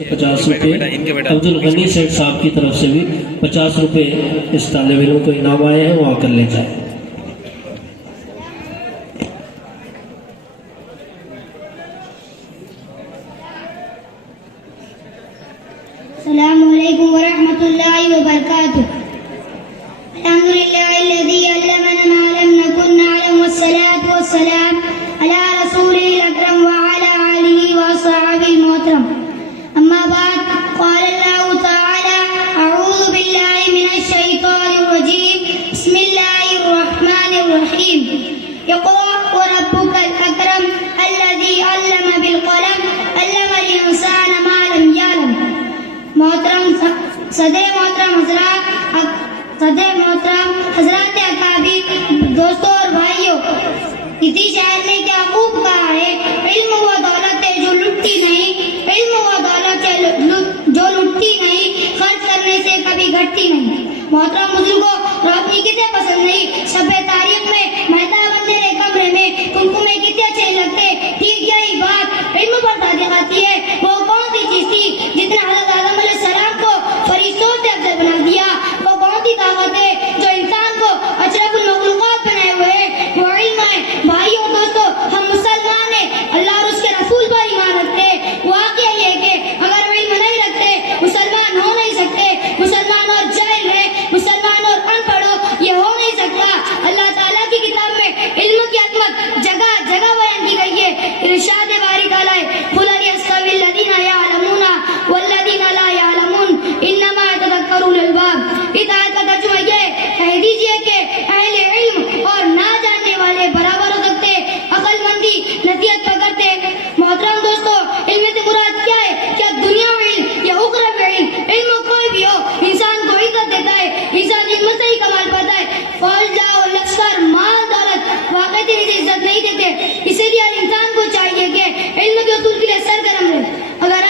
50 रुपये अब्दुल गनी शेख साहब की तरफ से भी 50 रुपये इस तालिब इल्म को इनाम आए हैं, वो आकर ले जाए। अस्सलामु अलैकुम व रहमतुल्लाहि व बरकातुहू। अल्हम्दुलिल्लाहिल्लज़ी अल्लमना मा लम नकुन नअलम वस्सलातु वस्सलाम अला रसूलिल अकरम व अला आलिहि व अस्हाबिल मोहतरम। अम्मा बाद, क़ाल अल्लाहु तआला अऊज़ु बिल्लाहि मिनश शैतानिर रजीम, बिस्मिल्लाहिर रहमानिर रहीम। इक़रा व रब्बुकल अकरम अल्लज़ी अल्लम बिल क़लम अल्लमल इंसान मा लम यअलम। सदर मोहतरम हजरात अकाबी, दोस्तों और भाइयों, इसी शायर ने क्या खूब कहा है, इल्म वो दौलत है जो लुटती नहीं, इल्म वो दौलत है जो लुटती नहीं, खर्च करने से कभी घटती नहीं। मोहतरम बुजुर्गों, रोशनी किसे पसंद नहीं, शब-ए तारीख में मेहताब अंधेरे कमरे में कुमकुमे कितने अच्छे लगते। ठीक यही बात इल्म पर सादिक आती है। वो कौन सी चीज थी जिसने हज़रत आदम अलैहिस्सलाम को फरिश्तों से अफजल बना दिया? वो कौन सी ताकत है जो इंसान को अशरफुल मखलूकात बनाए हुए है? वो इल्म है। भाइयों दोस्तों, हम मुसलमान हैं, अल्लाह और उसके रसूल पर ईमान रखते हैं। वाक़या ये है कि अगर हम इल्म नहीं रखते, मुसलमान हो नहीं सकते। मुसलमान और जाहिल है, मुसलमान और अनपढ़ हो, ये हो नहीं सकता। अल्लाह ताला की किताब में इल्म की अज़मत जगह जगह बयान की गई है। इरशाद बारी ताला है, कुल हल यस्तवी लज़ीना यअलमूना वल्लज़ीना ला यअलमून इन्नमा यतज़क्करुल अल्बाब। इस आयत का तर्जुमा ये कह दीजिए कि अहले इल्म और ना जानने वाले बराबर हो सकते, अक्लमंदी नसीहत पकड़ते। मोहतरम दोस्तों, इल्म से मुराद क्या है? क्या दुनिया में इल्म या उखरवी इल्म? इल्म कोई भी हो, इंसान को इज्जत देता है, इंसान इल्म से ही कमाल पाता है। फौज जाओ, लश्कर, माल दौलत वाकई से इज्जत नहीं देते। इसीलिए हर इंसान को चाहिए कि इल्म के उसूल के लिए सरगर्म रहे। अगर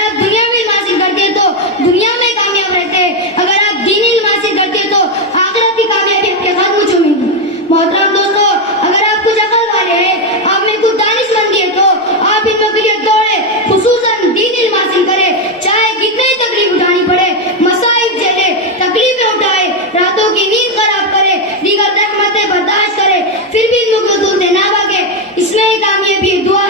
आप दुनिया में इल्म हासिल करते हैं तो दुनिया में कामयाब रहते हैं, अगर आप दीनी इल्म हासिल करते हैं तो आखिरत की कामयाबी आपके कदम चूमेगी। मोहतरम दोस्तों, अगर आप कुछ अकल वाले हैं, आप में कुछ दानिशमंदी है, तो आप इल्म के लिए दौड़े, खुसूसन दीनी इल्म हासिल करें, चाहे कितनी तकलीफ उठानी पड़े, मसाइब झेले, तकलीफें उठाए, रातों की नींद खराब करे, दीगर रहमतें बर्दाश्त करे, फिर भी इल्म के उसूल से ना भागे। इसमें कामयाबी दुआ